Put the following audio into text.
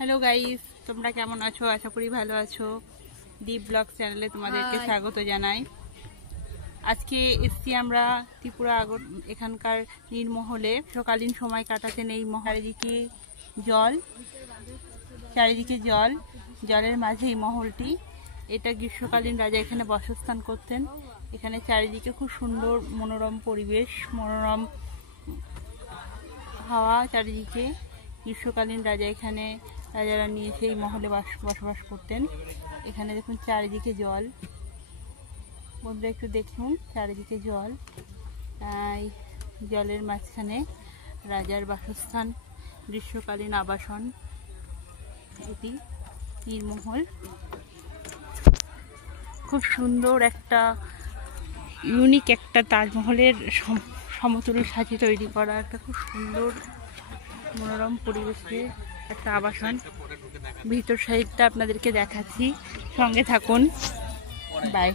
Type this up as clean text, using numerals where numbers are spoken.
Hello guys, তোমরা কেমন আছো? আশা করি ভালো আছো। দীপ ব্লগ চ্যানেলে তোমাদেরকে স্বাগত জানাই। আজকে এসছি আমরা ত্রিপুরা এখানকার নীরমহলে সকালীন সময় কাটাতে নেই। চারিদিকে জল, জলের মাঝে এই মহলটি। এটা গ্রীষ্মকালীন রাজা এখানে বাসস্থান করতেন। এখানে চারিদিকে খুব সুন্দর মনোরম পরিবেশ, মনোরম হাওয়া চারিদিকে। গ্রীষ্মকালীন রাজা এখানে রাজারা নিয়ে সেই মহলে বসবাস করতেন। এখানে দেখুন চারিদিকে জল, বন্ধুরা একটু দেখুন চারিদিকে জল। জলের মাঝখানে রাজার বাসস্থান, গ্রীষ্মকালীন আবাসন এটি নীরমহল। খুব সুন্দর একটা ইউনিক একটা তাজমহলের সমতুল সাজে তৈরি করা একটা খুব সুন্দর মনোরম পরিবেশে একটা আবাসন। ভিতর সাইডটা আপনাদেরকে দেখাচ্ছি, সঙ্গে থাকুন। বাই।